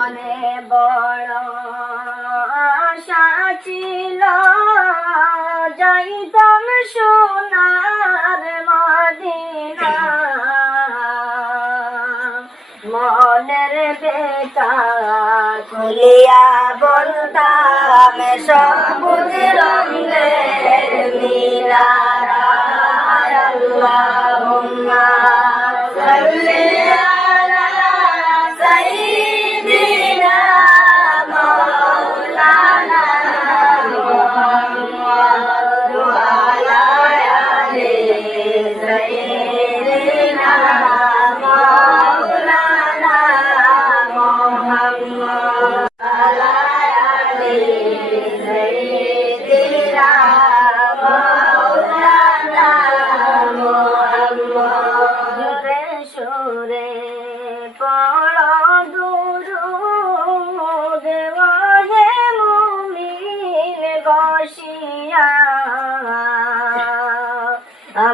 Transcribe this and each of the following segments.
মনে বড় আশা ছিল যাইতাম সোনার মদিনা। মনের বেতা খুলিয়া বলতাম, সবুজ রঙের মিলারা আল্লাহ।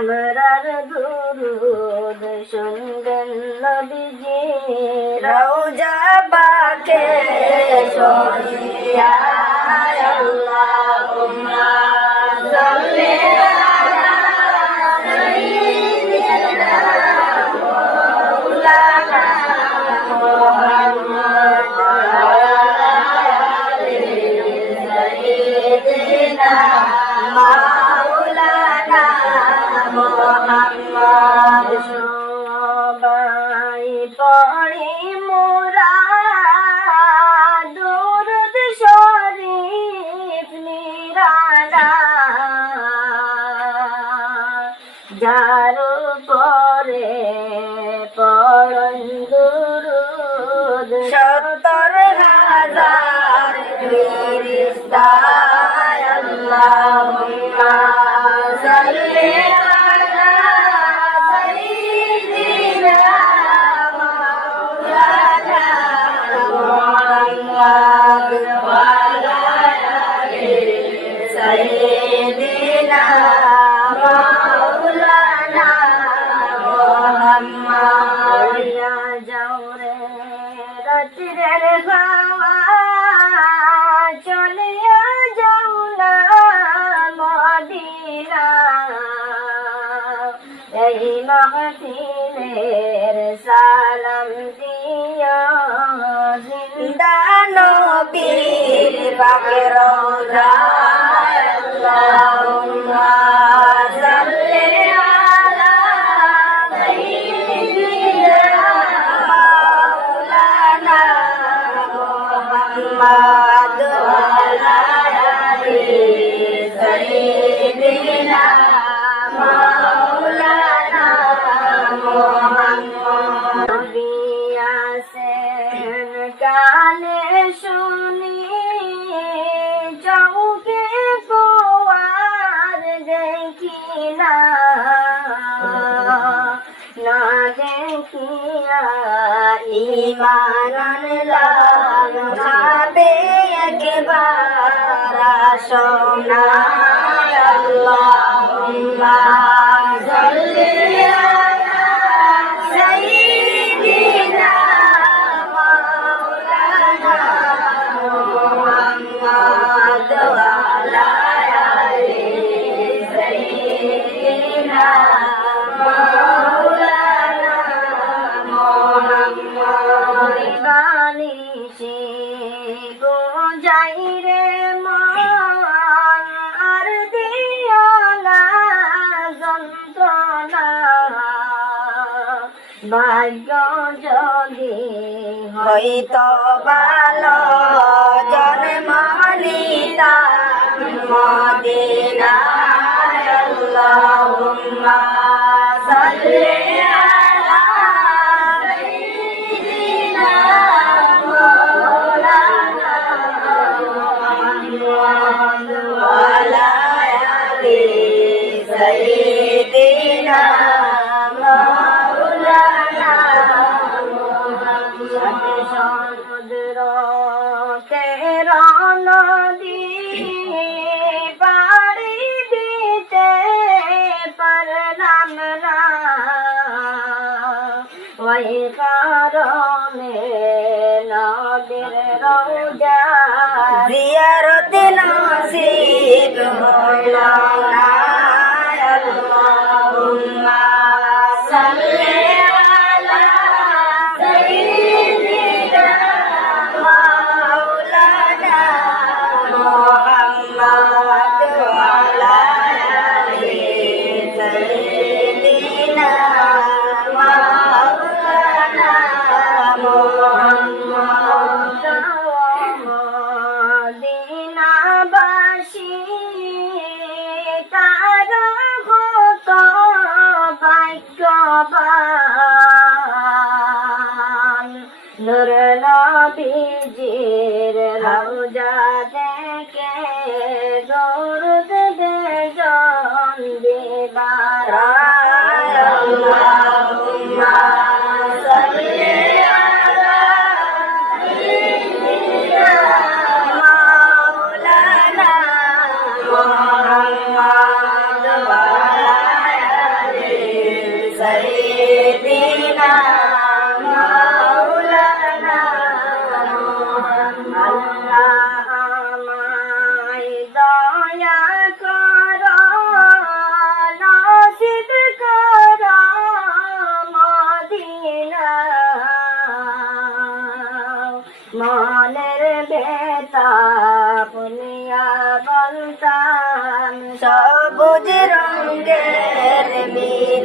আমরার দুরুদ শুনবেন নবীজি। রওজা পাকে সরিয়া મણી મોરા সালাম দিও জিন্দা নবীর বাগে রোজা আল্লাহুম্মা দেখিয়া ইমান আনলাম ভাবে একবার সোনা আল্লাহুম্মা ভাগ্য যদি হইত ভালো জন্ম নিতাম মদিনায় আল্লাহুম্মা সাল্লি ওই কারণে নবীর রৌজা। জিয়ারত নসিব হলো না। বিজ্ঞাপন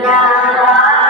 Allah.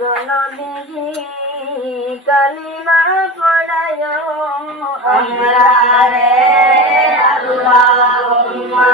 গো নবী কালিমা পড়ায় আমরা রে আল্লাহুম্মা